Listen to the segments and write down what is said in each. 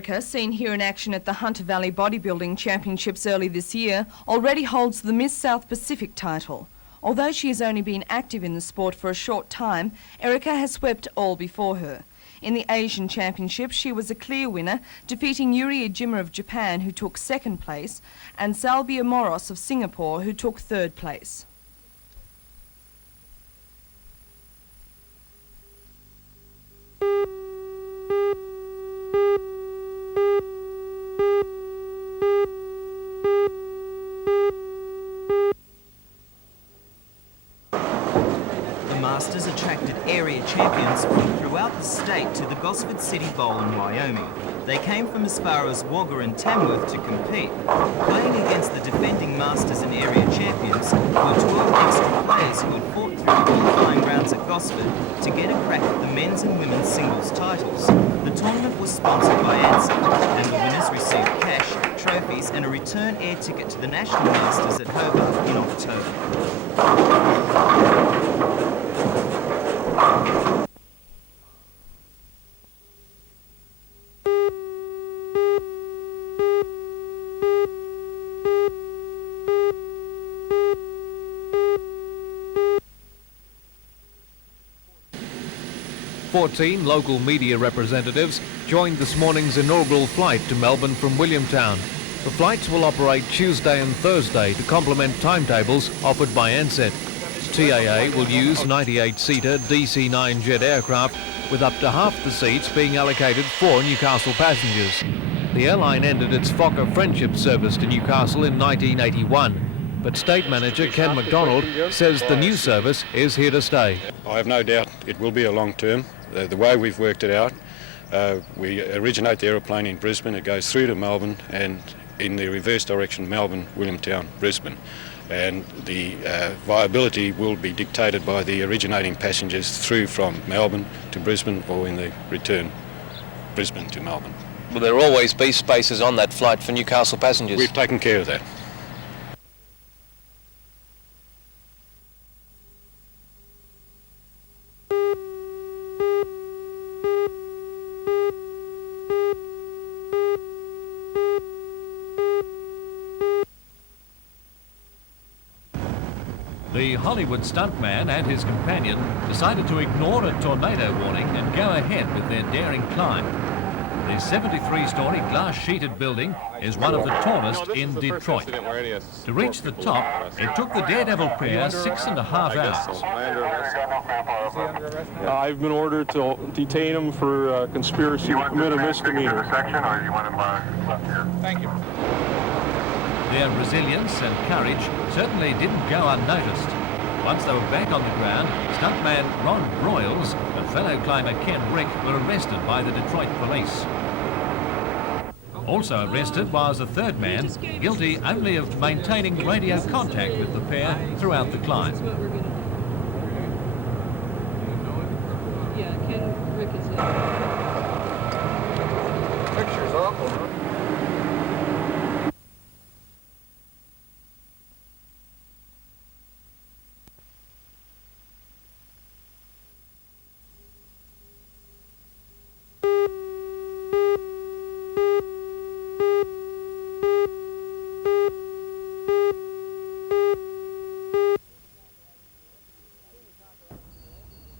Erica, seen here in action at the Hunter Valley Bodybuilding Championships early this year, already holds the Miss South Pacific title. Although she has only been active in the sport for a short time, Erica has swept all before her. In the Asian Championships, she was a clear winner, defeating Yuri Ejima of Japan, who took second place, and Salbia Moros of Singapore, who took third place. Masters attracted area champions from throughout the state to the Gosford City Bowl in Wyoming. They came from as far as Wagga and Tamworth to compete. Playing against the defending Masters and area champions were 12 extra players who had fought through the qualifying rounds at Gosford to get a crack at the men's and women's singles titles. The tournament was sponsored by ANZAC, and the winners received cash, trophies and a return air ticket to the National Masters at Hobart in October. 14 local media representatives joined this morning's inaugural flight to Melbourne from Williamtown. The flights will operate Tuesday and Thursday to complement timetables offered by ANZAC. TAA will use 98-seater DC-9 jet aircraft, with up to half the seats being allocated for Newcastle passengers. The airline ended its Fokker Friendship service to Newcastle in 1981, but State Manager Ken McDonald says the new service is here to stay. I have no doubt it will be a long term. The way we've worked it out, we originate the aeroplane in Brisbane, it goes through to Melbourne, and in the reverse direction, Melbourne, Williamtown, Brisbane. And the viability will be dictated by the originating passengers through from Melbourne to Brisbane, or in the return, Brisbane to Melbourne. Will there always be spaces on that flight for Newcastle passengers? We've taken care of that. The Hollywood stuntman and his companion decided to ignore a tornado warning and go ahead with their daring climb. The 73-storey glass-sheeted building is one of the tallest in Detroit. To reach the top, it took the daredevil pair 6.5 hours. I've been ordered to detain him for conspiracy to commit a misdemeanor. Thank you. Their resilience and courage certainly didn't go unnoticed. Once they were back on the ground, stuntman Ron Broyles and fellow climber Ken Rick were arrested by the Detroit police. Also arrested was a third man, guilty only of maintaining radio contact with the pair throughout the climb. Yeah, Ken Rick is Picture's awful, huh?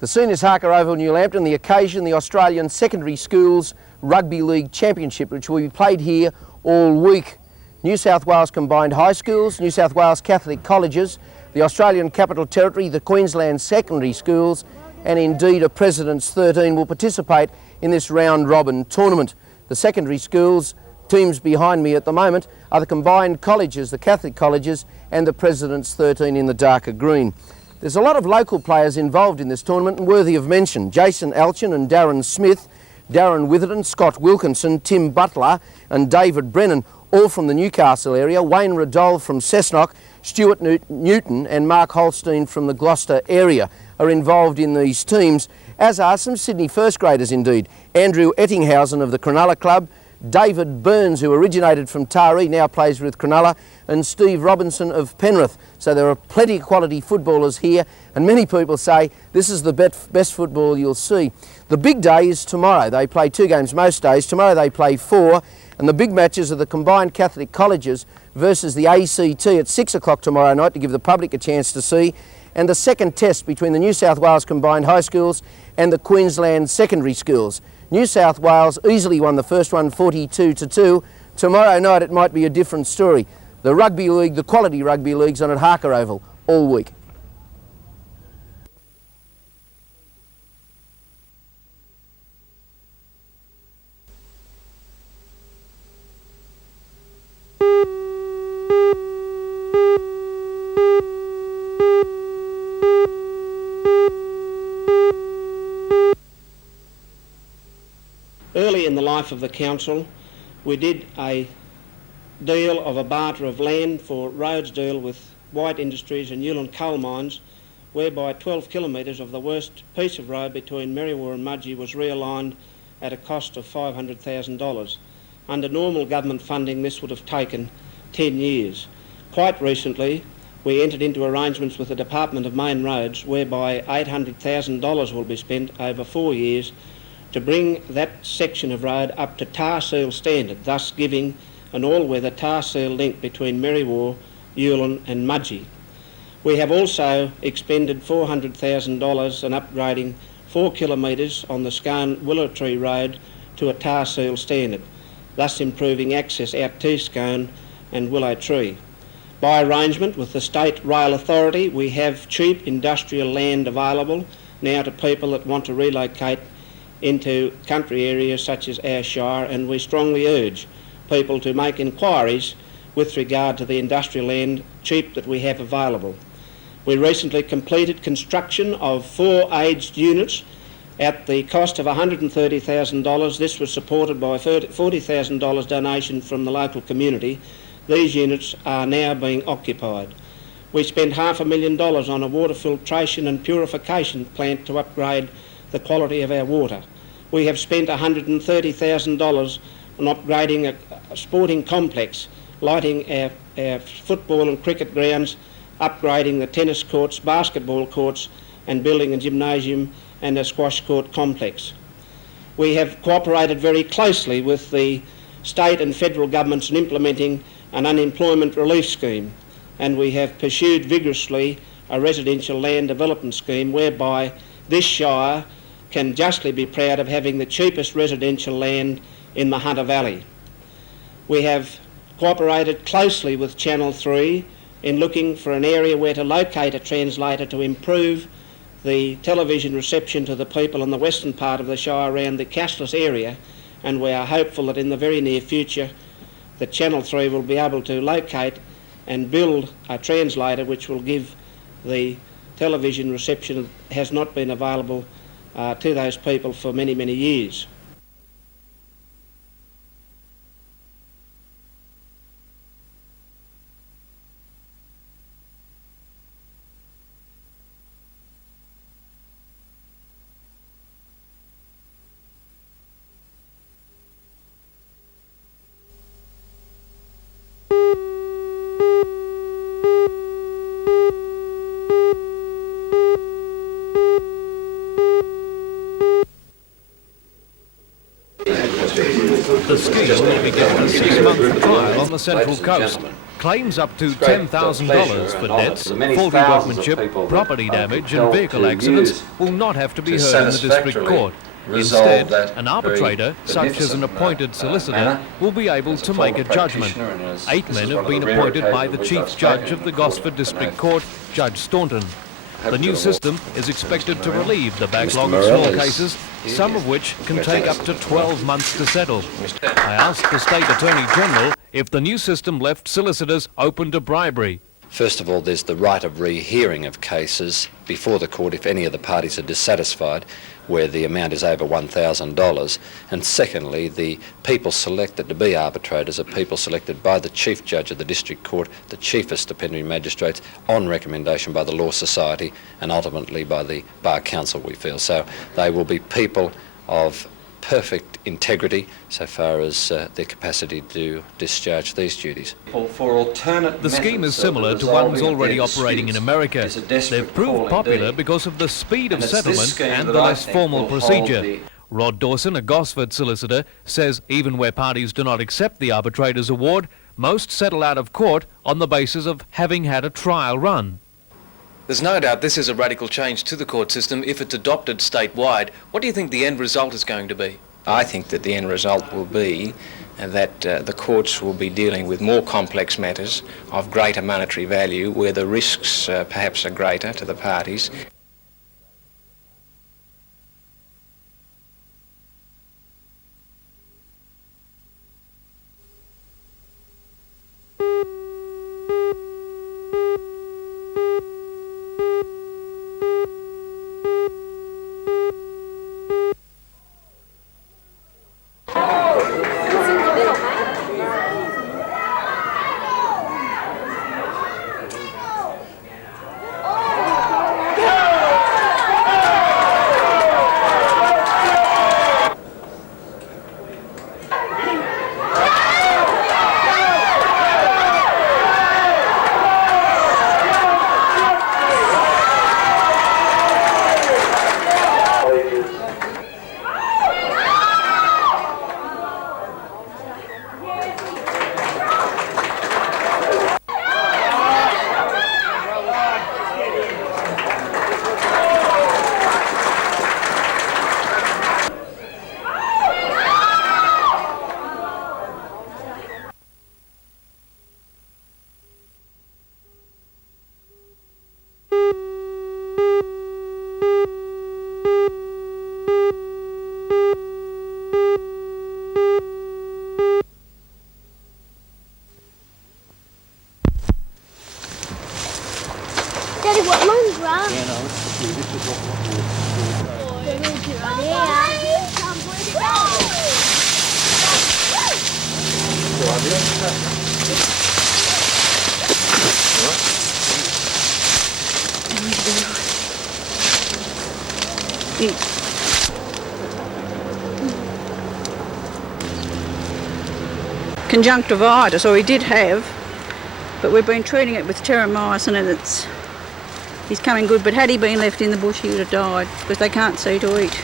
The scene is Harker Oval, New Lambton, the occasion, the Australian Secondary Schools Rugby League Championship, which will be played here all week. New South Wales Combined High Schools, New South Wales Catholic Colleges, the Australian Capital Territory, the Queensland Secondary Schools, and indeed a President's 13 will participate in this round-robin tournament. The secondary schools, teams behind me at the moment, are the combined colleges, the Catholic colleges, and the President's 13 in the darker green. There's a lot of local players involved in this tournament and worthy of mention. Jason Alchin and Darren Smith, Darren Witherden, Scott Wilkinson, Tim Butler and David Brennan, all from the Newcastle area. Wayne Radol from Cessnock, Stuart Newton and Mark Holstein from the Gloucester area are involved in these teams, as are some Sydney first graders indeed. Andrew Ettinghausen of the Cronulla Club, David Burns, who originated from Taree, now plays with Cronulla, and Steve Robinson of Penrith. So there are plenty of quality footballers here, and many people say this is the best football you'll see. The big day is tomorrow. They play 2 games most days. Tomorrow they play 4, and the big matches are the combined Catholic colleges versus the ACT at 6 o'clock tomorrow night to give the public a chance to see, and the second test between the New South Wales combined high schools and the Queensland secondary schools. New South Wales easily won the first one 42-2. Tomorrow night it might be a different story. The rugby league, the quality rugby league's on at Harker Oval all week. Early in the life of the council, we did a deal of a barter of land for roads deal with White Industries and Newland coal mines, whereby 12 kilometres of the worst piece of road between Merriwa and Mudgee was realigned at a cost of $500,000. Under normal government funding, this would have taken 10 years. Quite recently, we entered into arrangements with the Department of Main Roads whereby $800,000 will be spent over 4 years to bring that section of road up to tar seal standard, thus giving an all-weather tar seal link between Merriwa, Newland and Mudgee. We have also expended $400,000 in upgrading 4 kilometres on the Scone Willow Tree Road to a tar seal standard, thus improving access out to Scone and Willow Tree. By arrangement with the State Rail Authority, we have cheap industrial land available now to people that want to relocate into country areas such as our shire, and we strongly urge people to make inquiries with regard to the industrial land cheap that we have available. We recently completed construction of 4 aged units at the cost of $130,000. This was supported by a $40,000 donation from the local community. These units are now being occupied. We spent $500,000 on a water filtration and purification plant to upgrade the quality of our water. We have spent $130,000 on upgrading a sporting complex, lighting our football and cricket grounds, upgrading the tennis courts, basketball courts, and building a gymnasium and a squash court complex. We have cooperated very closely with the state and federal governments in implementing an unemployment relief scheme, and we have pursued vigorously a residential land development scheme whereby this shire can justly be proud of having the cheapest residential land in the Hunter Valley. We have cooperated closely with Channel 3 in looking for an area where to locate a translator to improve the television reception to the people in the western part of the shire around the Cashless area, and we are hopeful that in the very near future that Channel 3 will be able to locate and build a translator which will give the television reception that has not been available to those people for many, many years. The scheme will be given a 6-month trial on the Central Coast. Claims up to $10,000 for debts, faulty workmanship, property damage and vehicle accidents will not have to be heard in the District Court. Instead, an arbitrator, such as an appointed solicitor, will be able to make a judgment. 8 men have been appointed by the Chief Judge of the Gosford District Court, Judge Staunton. The new system is expected to relieve the backlog of small cases, some of which can take up to 12 months to settle. I asked the State Attorney General if the new system left solicitors open to bribery. First of all, there's the right of rehearing of cases before the court if any of the parties are dissatisfied, where the amount is over $1,000. And secondly, the people selected to be arbitrators are people selected by the Chief Judge of the District Court, the Chiefest Dependent Magistrates, on recommendation by the Law Society and ultimately by the Bar Council, we feel. So they will be people of perfect integrity so far as their capacity to discharge these duties. The scheme is similar to ones already operating in America. They've proved popular because of the speed of settlement and the less formal procedure. Rod Dawson, a Gosford solicitor, says even where parties do not accept the arbitrator's award, most settle out of court on the basis of having had a trial run. There's no doubt this is a radical change to the court system if it's adopted statewide. What do you think the end result is going to be? I think that the end result will be that the courts will be dealing with more complex matters of greater monetary value where the risks perhaps are greater to the parties. Daddy, what one's right? Yeah, no, this is what Conjunctivitis, or he did have, but we've been treating it with terramycin and he's coming good, but had he been left in the bush he would have died because they can't see to eat.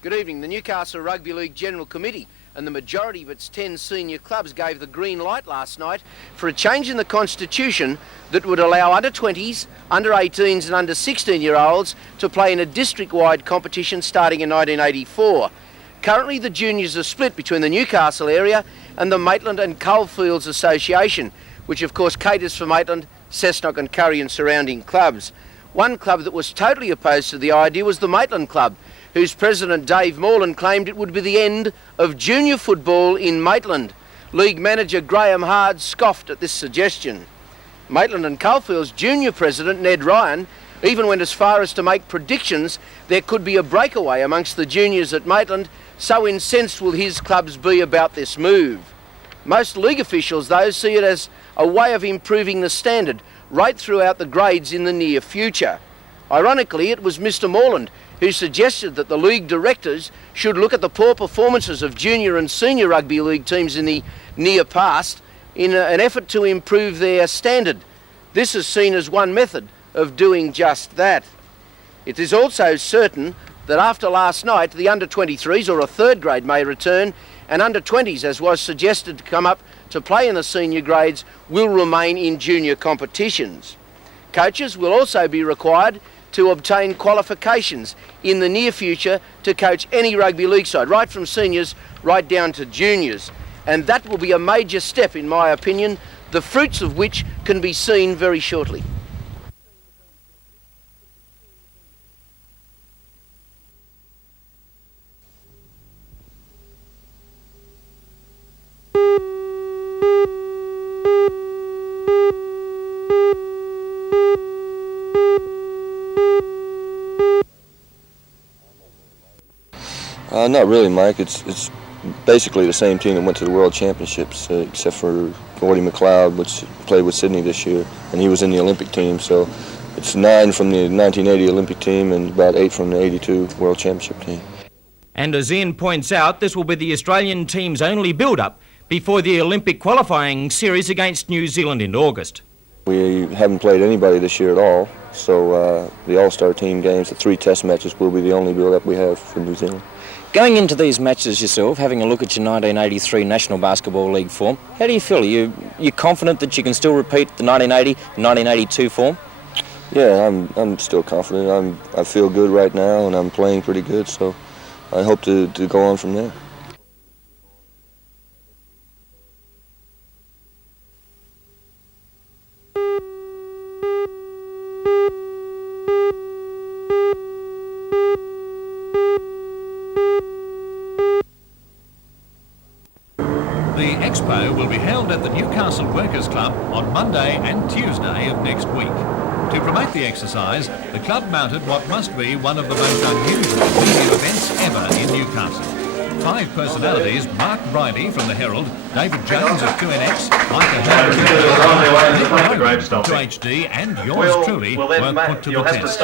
Good evening. The Newcastle Rugby League General Committee and the majority of its 10 senior clubs gave the green light last night for a change in the constitution that would allow under 20s, under 18s and under 16-year-olds to play in a district-wide competition starting in 1984. Currently the juniors are split between the Newcastle area and the Maitland and Coalfields Association, which of course caters for Maitland, Cessnock and Curry and surrounding clubs. One club that was totally opposed to the idea was the Maitland Club, whose president Dave Morland claimed it would be the end of junior football in Maitland. League manager Graham Hard scoffed at this suggestion. Maitland and Coalfields junior president Ned Ryan even went as far as to make predictions there could be a breakaway amongst the juniors at Maitland, so incensed will his clubs be about this move. Most league officials, though, see it as a way of improving the standard right throughout the grades in the near future. Ironically, it was Mr Morland who suggested that the league directors should look at the poor performances of junior and senior rugby league teams in the near past in an effort to improve their standard. This is seen as one method of doing just that. It is also certain that after last night, the under-23s or a third grade may return, and under-20s, as was suggested to come up to play in the senior grades, will remain in junior competitions. Coaches will also be required to obtain qualifications in the near future to coach any rugby league side, right from seniors right down to juniors. And that will be a major step, in my opinion, the fruits of which can be seen very shortly. Not really, Mike. It's basically the same team that went to the World Championships, except for Gordy McLeod, which played with Sydney this year, and he was in the Olympic team. So it's 9 from the 1980 Olympic team and about 8 from the 82 World Championship team. And as Ian points out, this will be the Australian team's only build-up before the Olympic qualifying series against New Zealand in August. We haven't played anybody this year at all, so the All-Star team games, the 3 test matches, will be the only build-up we have for New Zealand. Going into these matches yourself, having a look at your 1983 National Basketball League form, how do you feel? Are you confident that you can still repeat the 1980, 1982 form? Yeah, I'm still confident. I feel good right now, and I'm playing pretty good, so I hope to go on from there. The Expo will be held at the Newcastle Workers' Club on Monday and Tuesday of next week. To promote the exercise, the club mounted what must be one of the most unusual media events ever in Newcastle. 5 personalities, Mark Bridie from the Herald, David Jones of 2NX, Michael Harris of 2HD, and yours truly were put to the test.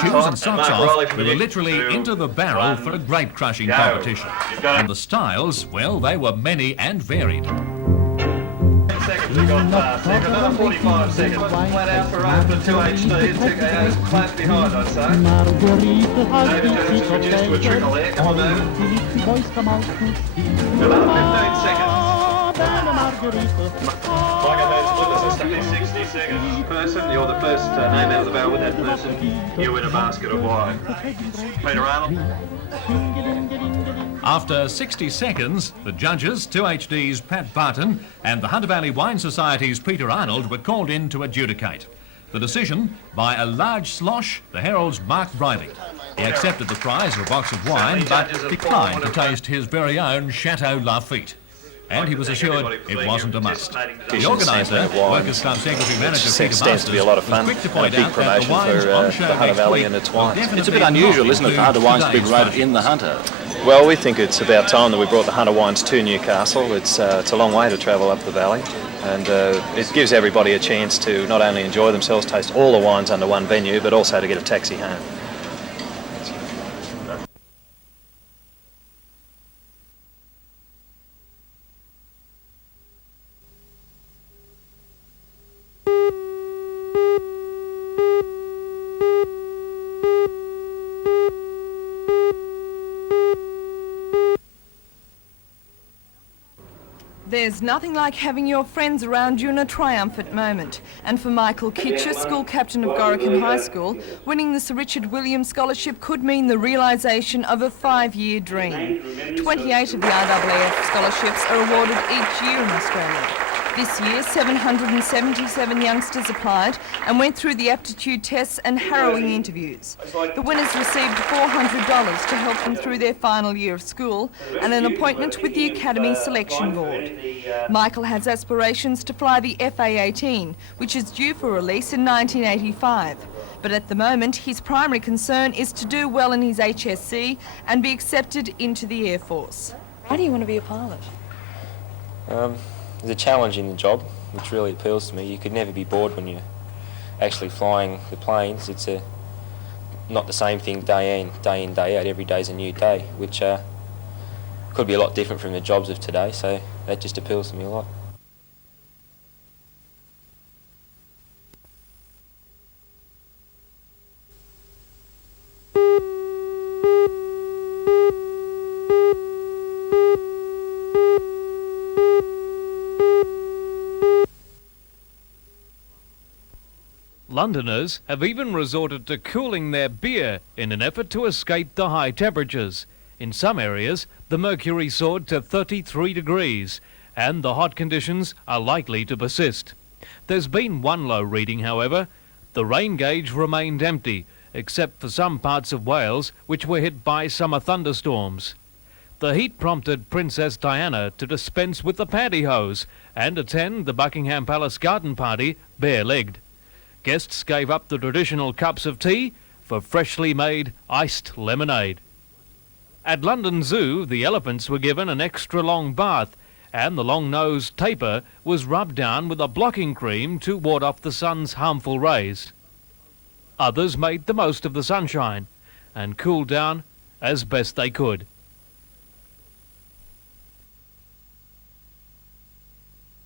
Shoes and socks off, we were literally into the barrel for a grape crushing competition. And the styles, well, they were many and varied. Seconds have gone past. You've got another 45 seconds. Flat out for Rome for 2HD. TKO's close behind, I'd say. David Jones has reduced to a trickle there. Come on, David. Another 15 seconds. Michael has split us at 60 seconds. Person, you're the first name out of the barrel with that person. You win a basket of wine. Peter Arnold. After 60 seconds, the judges, 2HD's Pat Barton and the Hunter Valley Wine Society's Peter Arnold were called in to adjudicate. The decision, by a large slosh, the Herald's Mark Briley. He accepted the prize of a box of wine, but declined to taste his very own Chateau Lafite. And he was assured it wasn't a must. The organiser, Workers' Club Secretary Manager Peter Masters, to be a lot of fun, was quick to point and a big out that the promotion wines for on show the Hunter next Valley week and its will wines. definitely It's a bit unusual, isn't it, for Hunter wines to be promoted today's in the Hunter? Well, we think it's about time that we brought the Hunter wines to Newcastle. It's a long way to travel up the valley, and it gives everybody a chance to not only enjoy themselves, taste all the wines under one venue, but also to get a taxi home. There's nothing like having your friends around you in a triumphant moment. And for Michael Kitcher, school captain of Gorican High School, winning the Sir Richard Williams Scholarship could mean the realisation of a 5-year dream. 28 of the RAAF scholarships are awarded each year in Australia. This year, 777 youngsters applied and went through the aptitude tests and harrowing interviews. The winners received $400 to help them through their final year of school and an appointment with the Academy Selection Board. Michael has aspirations to fly the FA-18, which is due for release in 1985. But at the moment, his primary concern is to do well in his HSC and be accepted into the Air Force. Why do you want to be a pilot? There's a challenge in the job which really appeals to me. You could never be bored when you're actually flying the planes. It's not the same thing day in, day out. Every day's a new day, which could be a lot different from the jobs of today, so that just appeals to me a lot. Londoners have even resorted to cooling their beer in an effort to escape the high temperatures. In some areas, the mercury soared to 33 degrees, and the hot conditions are likely to persist. There's been one low reading, however. The rain gauge remained empty, except for some parts of Wales which were hit by summer thunderstorms. The heat prompted Princess Diana to dispense with the pantyhose and attend the Buckingham Palace garden party bare-legged. Guests gave up the traditional cups of tea for freshly made iced lemonade. At London Zoo, the elephants were given an extra long bath, and the long-nosed tapir was rubbed down with a blocking cream to ward off the sun's harmful rays. Others made the most of the sunshine and cooled down as best they could.